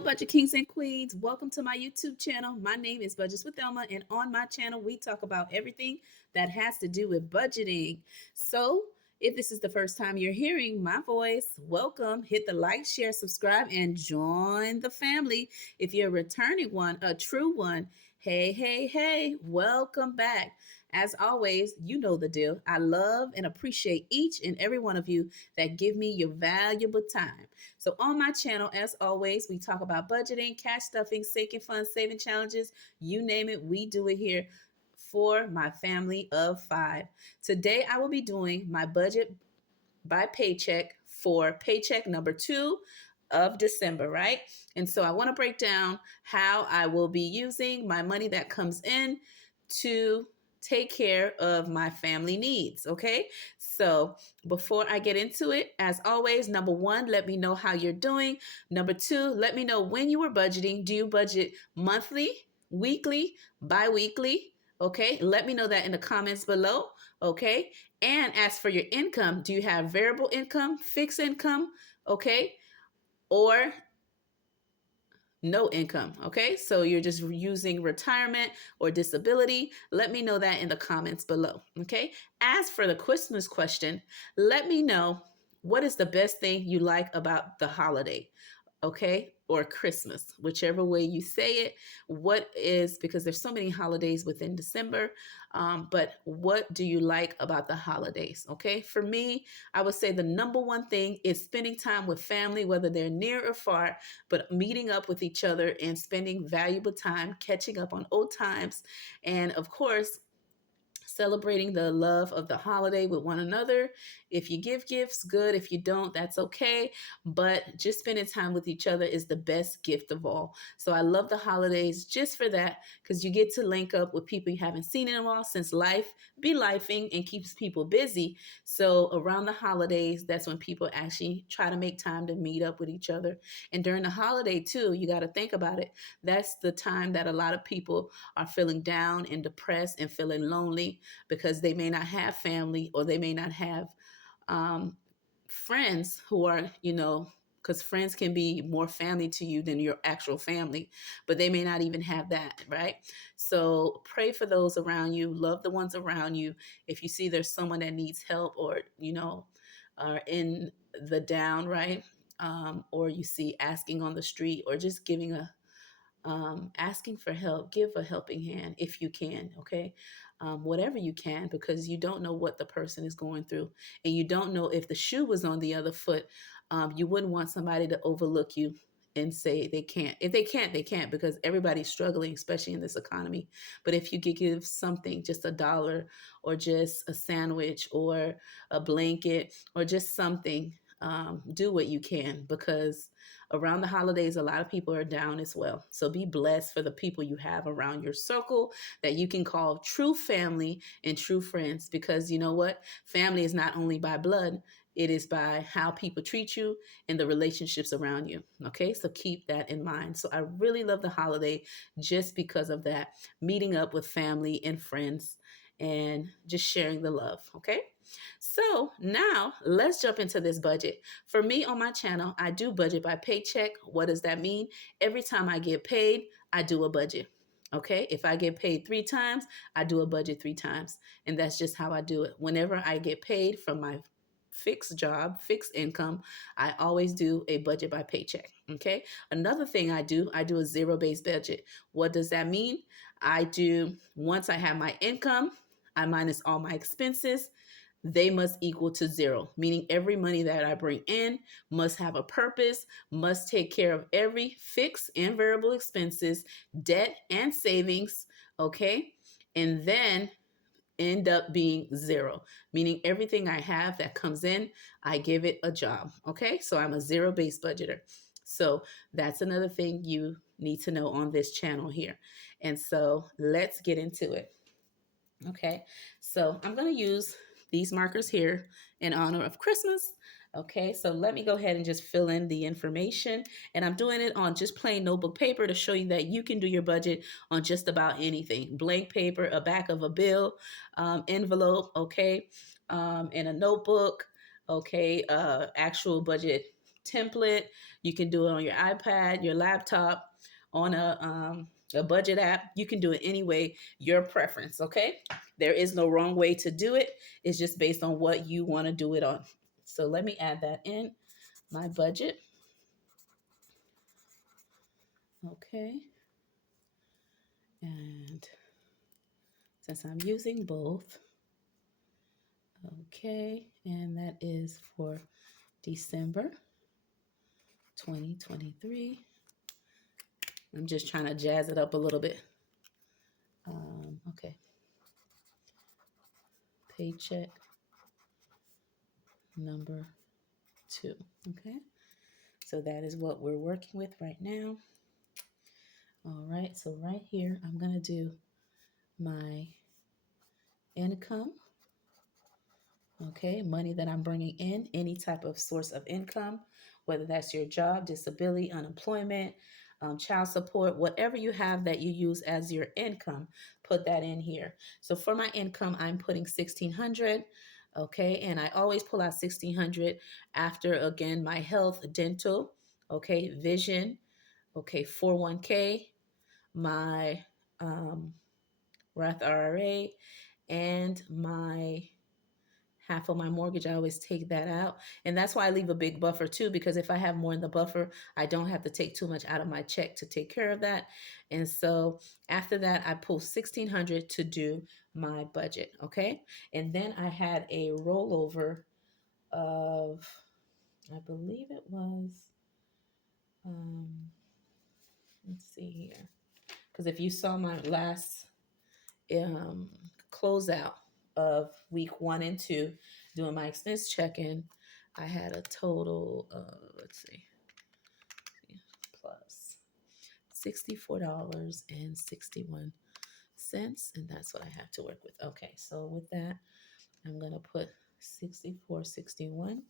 Budget Kings and Queens. Welcome to my YouTube channel. My name is Budgets with Elma, and on my channel, we talk about everything that has to do with budgeting. So, if this is the first time you're hearing my voice, welcome. Hit the like, share, subscribe, and join the family. If you're a returning one, a true one, hey, hey, hey, welcome back. As always, you know the deal. I love and appreciate each and every one of you that give me your valuable time. So on my channel, as always, we talk about budgeting, cash stuffing, sinking funds, saving challenges, you name it, we do it here for my family of five. Today, I will be doing my budget by paycheck for paycheck number 2 of December, right? And so I want to break down how I will be using my money that comes in to take care of my family needs, okay? So before I get into it, as always, number 1, let me know how you're doing. Number 2, let me know when you were budgeting. Do you budget monthly, weekly, bi-weekly? Okay, let me know that in the comments below, okay? And as for your income, do you have variable income, fixed income, okay? Or no income, okay? So you're just using retirement or disability. Let me know that in the comments below, okay? As for the Christmas question, let me know what is the best thing you like about the holiday, okay? Or Christmas, whichever way you say it. What is, because there's so many holidays within December, but what do you like about the holidays, okay? For me, I would say the number one thing is spending time with family, whether they're near or far, but meeting up with each other and spending valuable time, catching up on old times, and of course, celebrating the love of the holiday with one another. If you give gifts, good. If you don't, that's okay. But just spending time with each other is the best gift of all. So I love the holidays just for that, because you get to link up with people you haven't seen in a while, since life be lifing and keeps people busy. So around the holidays, that's when people actually try to make time to meet up with each other. And during the holiday too, you got to think about it. That's the time that a lot of people are feeling down and depressed and feeling lonely, because they may not have family, or they may not have friends who are, because friends can be more family to you than your actual family, but they may not even have that, right? So pray for those around you, love the ones around you. If you see there's someone that needs help, or, are in the down, right? Or you see asking on the street, or just giving asking for help, give a helping hand if you can, okay? Whatever you can, because you don't know what the person is going through, and you don't know if the shoe was on the other foot. You wouldn't want somebody to overlook you and say they can't. If they can't, they can't, because everybody's struggling, especially in this economy. But if you could give something, just $1, or just a sandwich, or a blanket, or just something, do what you can, because around the holidays, a lot of people are down as well. So be blessed for the people you have around your circle that you can call true family and true friends, because you know what? Family is not only by blood, it is by how people treat you and the relationships around you. Okay, so keep that in mind. So I really love the holiday just because of that, meeting up with family and friends and just sharing the love. Okay, so now let's jump into this budget. For me on my channel, I do budget by paycheck. What does that mean? Every time I get paid, I do a budget. Okay, if I get paid 3 times, I do a budget 3 times. And that's just how I do it. Whenever I get paid from my fixed job, fixed income, I always do a budget by paycheck. Okay, another thing I do a zero-based budget. What does that mean? I do, once I have my income, I minus all my expenses, they must equal to zero, meaning every money that I bring in must have a purpose, must take care of every fixed and variable expenses, debt and savings, okay? And then end up being zero, meaning everything I have that comes in, I give it a job, okay? So I'm a zero-based budgeter. So that's another thing you need to know on this channel here. And so let's get into it. Okay, so I'm going to use these markers here in honor of Christmas. Okay, so let me go ahead and just fill in the information. And I'm doing it on just plain notebook paper to show you that you can do your budget on just about anything. Blank paper, a back of a bill, envelope, okay, and a notebook, okay, actual budget template. You can do it on your iPad, your laptop, on a budget app. You can do it any way, your preference, okay? There is no wrong way to do it. It's just based on what you want to do it on. So let me add that in my budget. Okay. And since I'm using both, okay, and that is for December 2023. I'm just trying to jazz it up a little bit. Okay. Paycheck number 2. Okay. So that is what we're working with right now. All right. So right here, I'm going to do my income. Okay. Money that I'm bringing in, any type of source of income, whether that's your job, disability, unemployment, child support, whatever you have that you use as your income, put that in here. So for my income, I'm putting 1,600. Okay, and I always pull out 1,600 after, again, my health, dental, okay, vision, okay, 401k, my Roth IRA, and my half of my mortgage. I always take that out. And that's why I leave a big buffer too, because if I have more in the buffer, I don't have to take too much out of my check to take care of that. And so after that, I pull 1,600 to do my budget. Okay. And then I had a rollover of, I believe it was, um, let's see here. Because if you saw my last closeout of week 1 and 2, doing my expense check-in, I had a total of, let's see, plus $64.61, and that's what I have to work with. Okay, so with that, I'm gonna put 64.61,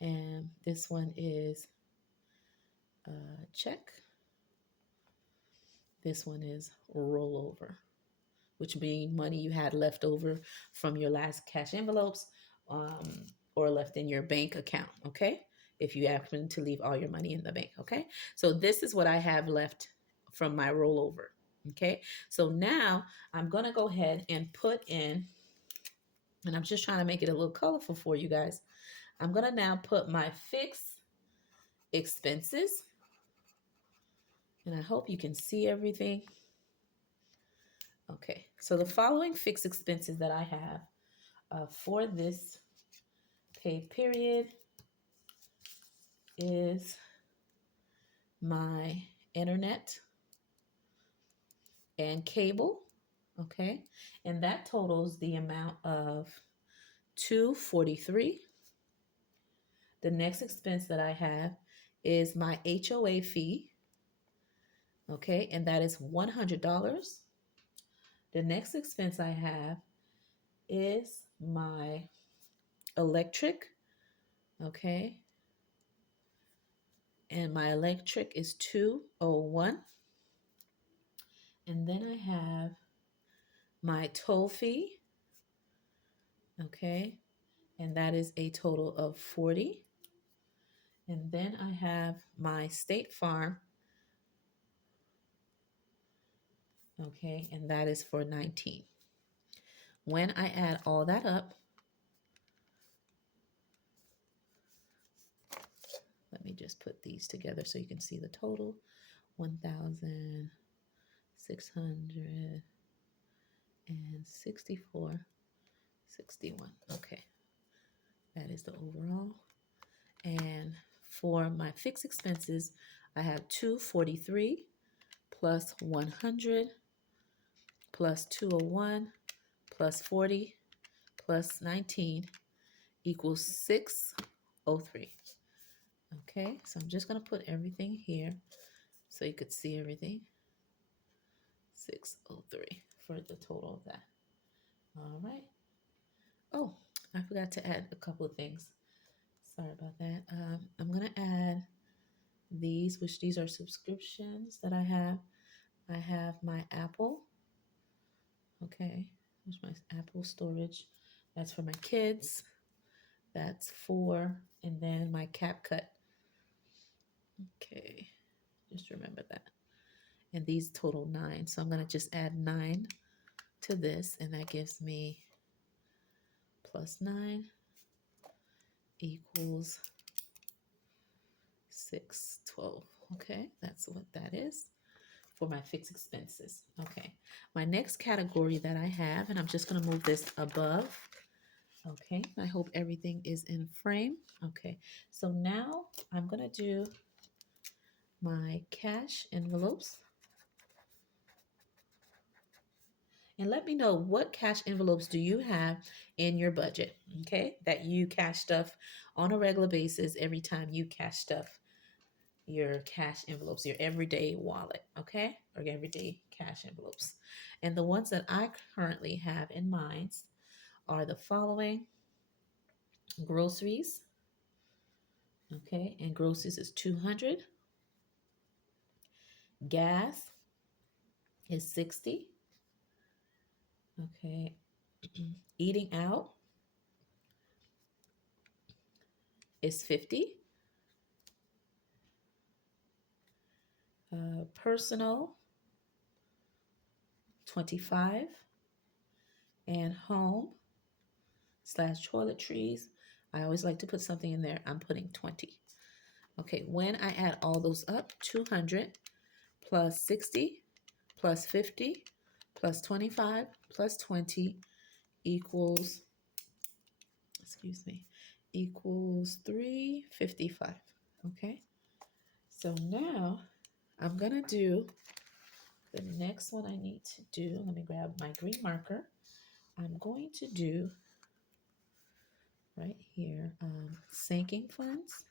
and this one is check. This one is rollover, which means money you had left over from your last cash envelopes, or left in your bank account, okay? If you happen to leave all your money in the bank, okay? So this is what I have left from my rollover, okay? So now I'm gonna go ahead and put in, and I'm just trying to make it a little colorful for you guys. I'm gonna now put my fixed expenses, and I hope you can see everything. Okay, so the following fixed expenses that I have for this pay period is my internet and cable, okay? And that totals the amount of $243. The next expense that I have is my HOA fee, okay? And that is $100. The next expense I have is my electric, okay? And my electric is $201. And then I have my toll fee, okay? And that is a total of $40. And then I have my State Farm, okay? And that is for $19. When I add all that up, let me just put these together so you can see the total. 1,664.61. Okay, that is the overall. And for my fixed expenses, I have 243 plus 100 plus 201 plus 40 plus 19 equals 603. Okay, so I'm just going to put everything here so you could see everything. 603 for the total of that. All right. Oh, I forgot to add a couple of things. Sorry about that. I'm going to add these, which these are subscriptions that I have. I have my Apple. Okay, there's my Apple storage. That's for my kids. That's 4. And then my CapCut. Okay, just remember that. And these total 9. So I'm going to just add 9 to this, and that gives me plus 9 equals 612. Okay, that's what that is for my fixed expenses. Okay, my next category that I have, and I'm just going to move this above. Okay, I hope everything is in frame. Okay, so now I'm going to do my cash envelopes. And let me know, what cash envelopes do you have in your budget, okay, that you cash stuff on a regular basis every time you cash stuff, your cash envelopes, your everyday wallet, okay, or your everyday cash envelopes. And the ones that I currently have in mind are the following: groceries, okay, and groceries is 200, gas is 60, okay, eating out is 50, personal 25, and home slash toiletries, I always like to put something in there, I'm putting 20. Okay, when I add all those up, 200 plus 60 plus 50 plus 25 plus 20 equals, excuse me, equals 355. Okay, so now I'm gonna do the next one I need to do. Let me grab my green marker. I'm going to do right here, sinking funds.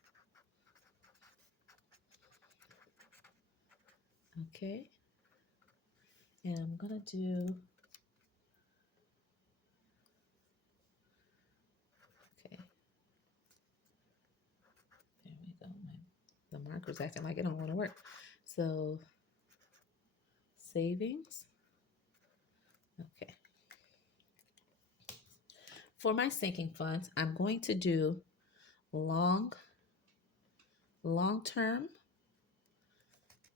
Okay, and I'm gonna do, okay, there we go. The marker's acting like it don't want to work. So savings, okay. For my sinking funds, I'm going to do long term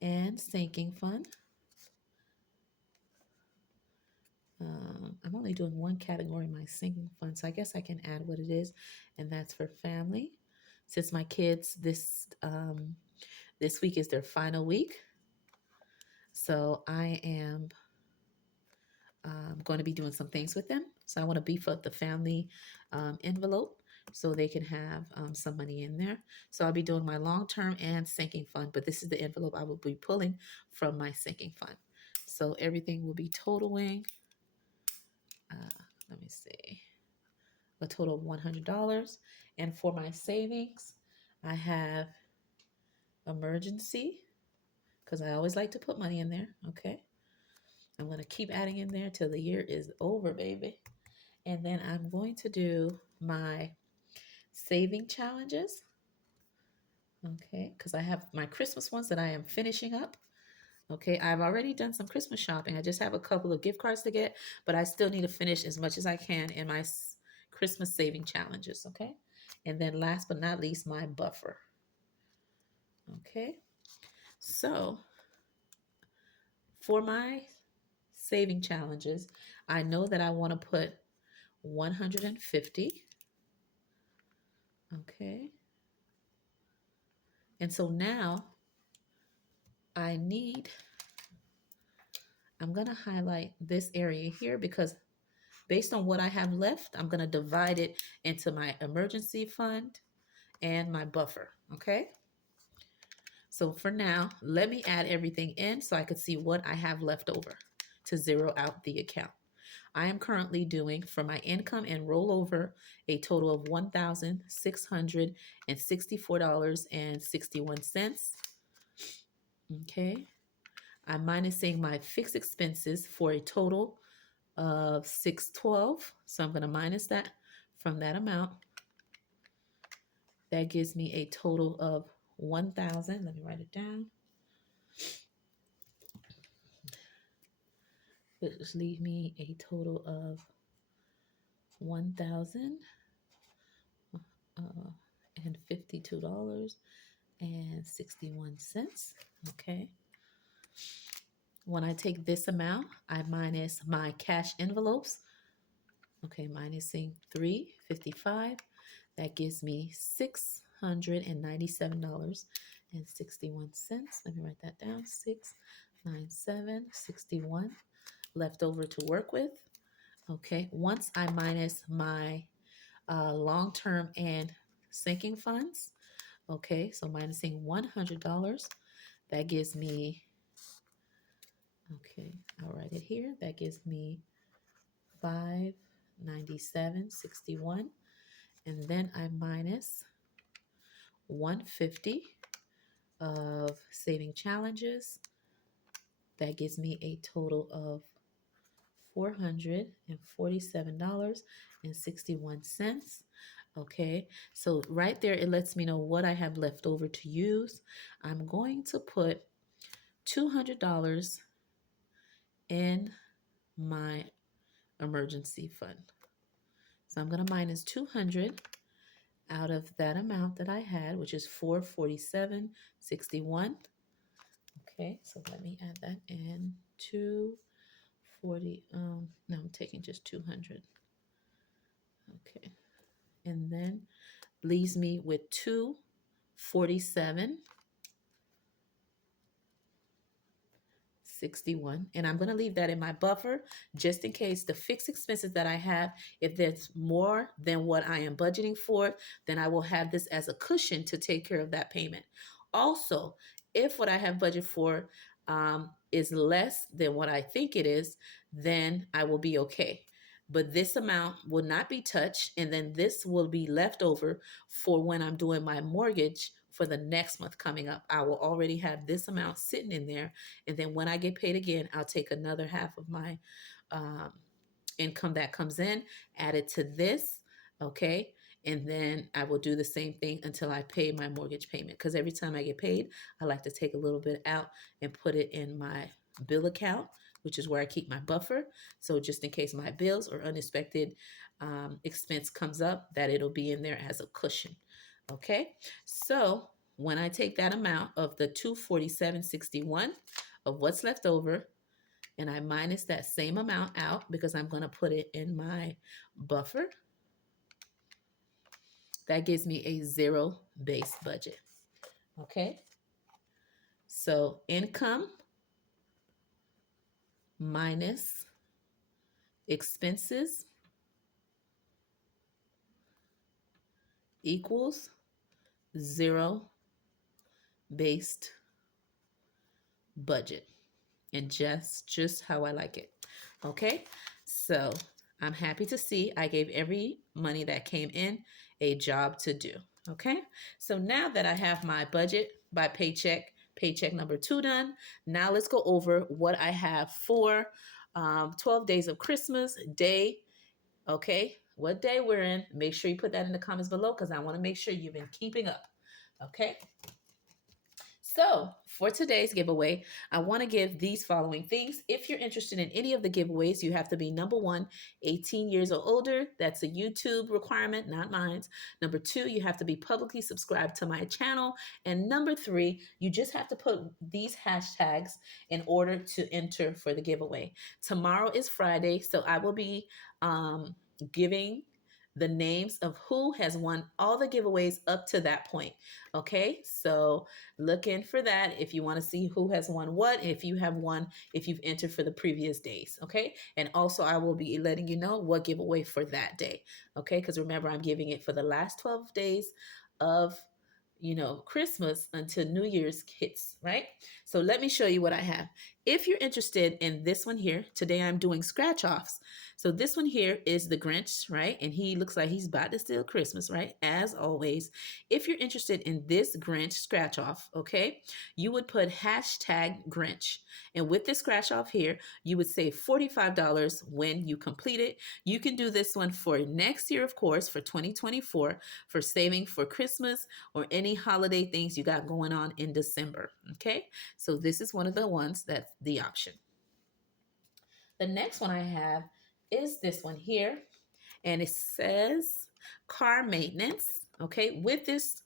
and sinking fund. I'm only doing one category, my sinking fund, so I guess I can add what it is, and that's for family. Since my kids this week is their final week, so I am going to be doing some things with them. So I want to beef up the family envelope so they can have some money in there. So I'll be doing my long-term and sinking fund, but this is the envelope I will be pulling from my sinking fund. So everything will be totaling, let me see, a total of $100. And for my savings, I have emergency, because I always like to put money in there. Okay, I'm going to keep adding in there till the year is over, baby. And then I'm going to do my saving challenges. Okay, because I have my Christmas ones that I am finishing up. Okay, I've already done some Christmas shopping. I just have a couple of gift cards to get, but I still need to finish as much as I can in my Christmas saving challenges. Okay, and then last but not least, my buffer. Okay, so for my saving challenges, I know that I want to put 150. Okay, and so now I'm going to highlight this area here, because based on what I have left, I'm going to divide it into my emergency fund and my buffer. Okay, so for now, let me add everything in so I could see what I have left over to zero out the account. I am currently doing, for my income and rollover, a total of $1,664.61. Okay, I'm minusing my fixed expenses for a total of 612. So I'm going to minus that from that amount. That gives me a total of 1,000. Let me write it down. Which leave me a total of $1,052 and 61 cents. Okay. When I take this amount, I minus my cash envelopes. Okay, minusing 355. That gives me $697.61. Let me write that down. 697.61 left over to work with. Okay, once I minus my long-term and sinking funds, okay, so minusing $100, that gives me, okay, I'll write it here. That gives me 597.61. And then I minus 150 of saving challenges. That gives me a total of $447.61. Okay, so right there, it lets me know what I have left over to use. I'm going to put $200 in my emergency fund. So I'm going to minus 200 out of that amount that I had, which is 447.61. Okay, so let me add that in. 240. No, I'm taking just 200. Okay, and then leaves me with 247.61, and I'm going to leave that in my buffer just in case the fixed expenses that I have, if there's more than what I am budgeting for, then I will have this as a cushion to take care of that payment. Also, if what I have budgeted for is less than what I think it is, then I will be okay. But this amount will not be touched, and then this will be left over for when I'm doing my mortgage for the next month coming up. I will already have this amount sitting in there, and then when I get paid again, I'll take another half of my um, income that comes in, add it to this, okay? And then I will do the same thing until I pay my mortgage payment. Because every time I get paid, I like to take a little bit out and put it in my bill account, which is where I keep my buffer. So just in case my bills or unexpected expense comes up, that it'll be in there as a cushion, okay? So when I take that amount of the 247.61 of what's left over, and I minus that same amount out because I'm going to put it in my buffer, that gives me a zero base budget. Okay. So income minus expenses equals zero based budget. And just how I like it. Okay. So I'm happy to see I gave every money that came in a job to do. Okay. So now that I have my budget by paycheck number 2 done, now let's go over what I have for 12 days of Christmas day. Okay. What day we're in. Make sure you put that in the comments below because I want to make sure you've been keeping up. Okay. So for today's giveaway, I want to give these following things. If you're interested in any of the giveaways, you have to be number 1, 18 years or older. That's a YouTube requirement, not mine. Number 2, you have to be publicly subscribed to my channel. And number 3, you just have to put these hashtags in order to enter for the giveaway. Tomorrow is Friday, so I will be giving the names of who has won all the giveaways up to that point. Okay, so look in for that if you want to see who has won what, if you have won, if you've entered for the previous days. Okay, and also I will be letting you know what giveaway for that day. Okay, because remember, I'm giving it for the last 12 days of Christmas until New Year's hits, right? So let me show you what I have. If you're interested in this one here, today I'm doing scratch offs. So this one here is the Grinch, right? And he looks like he's about to steal Christmas, right? As always, if you're interested in this Grinch scratch off, okay, you would put hashtag Grinch. And with this scratch off here, you would save $45 when you complete it. You can do this one for next year, of course, for 2024, for saving for Christmas or any holiday things you got going on in December. Okay, so this is one of the ones that's the option. The next one I have is this one here, and it says car maintenance. Okay, with this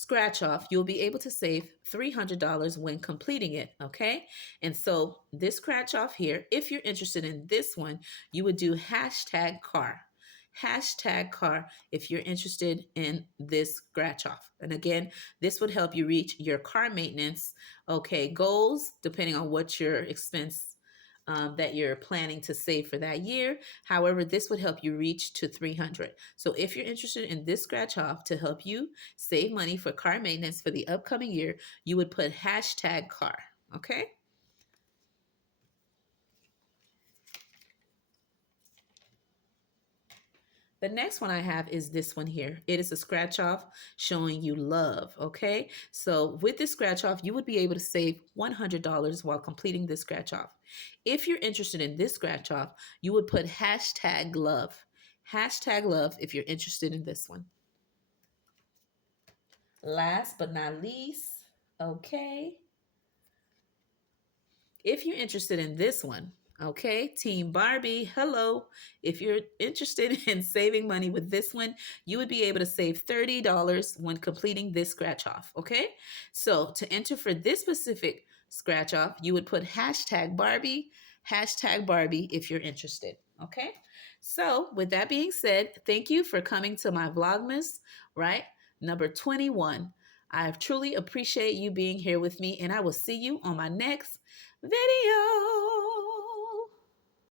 scratch off, you'll be able to save $300 when completing it. Okay. And so this scratch off here, if you're interested in this one, you would do hashtag car. Hashtag car if you're interested in this scratch off. And again, this would help you reach your car maintenance, okay, goals, depending on what your expense that you're planning to save for that year. However, this would help you reach to 300. So if you're interested in this scratch off to help you save money for car maintenance for the upcoming year, you would put hashtag car. Okay. The next one I have is this one here. It is a scratch off showing you love. Okay. So with this scratch off, you would be able to save $100 while completing this scratch off. If you're interested in this scratch off, you would put hashtag love. Hashtag love if you're interested in this one. Last but not least, okay, if you're interested in this one, okay, Team Barbie, hello. If you're interested in saving money with this one, you would be able to save $30 when completing this scratch off, okay? So to enter for this specific scratch off, you would put hashtag Barbie if you're interested, okay? So with that being said, thank you for coming to my Vlogmas, right? Number 21. I truly appreciate you being here with me, and I will see you on my next video.